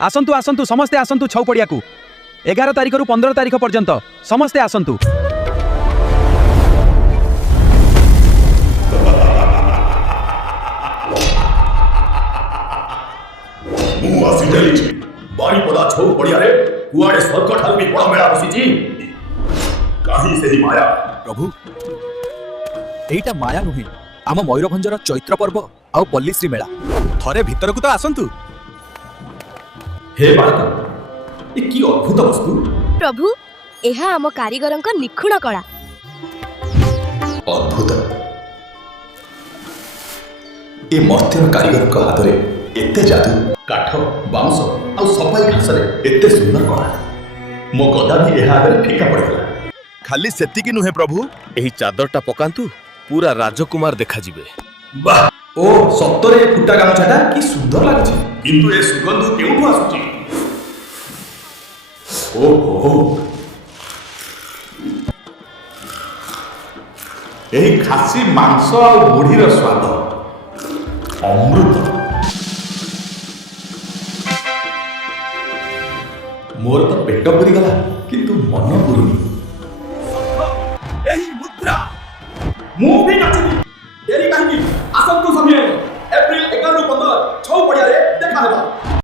आसंतु आसंतु समस्ते आसंतु छौ पड़िया को 11 तारिख रु 15 तारिख पर्यंत समस्ते आसंतु। मु आसी जाइछि बारीपदा छौ पड़िया रे कुआडे सर्कठाल भी बड़ मेला बसिछि काहे सेही माया। प्रभु एटा माया नुहे आम मयूरभंजर चैत्र पर्व आउ पल्लीश्री मेला थरे भितर को तो आसंतु। हे बालक ए की अद्भुत वस्तु। प्रभु एहा आम कारीगरंक निखुण कला। अद्भुत ए मर्त्य कारीगरंक हाथ रे एते जादू काठ बाउंस आ सफाई घास रे एते सुंदर कला मो गदा भी एहा आगे फीका पड़गला। खाली सेतिकी नुहे प्रभु एही चादरटा पकांतु पूरा राजकुमार देखा जिवे। वाह ओ सत्तरे फुटा गामछाटा की सुंदर लागछि किंतु ए सुगंध केउठु आସୁछि। ओहो एही खासी मांस आ मुढ़ीर स्वाद अमृत। मोर तो पेट पुरी गला किंतु मन पुरुनी। एही मुद्रा मु भी नचु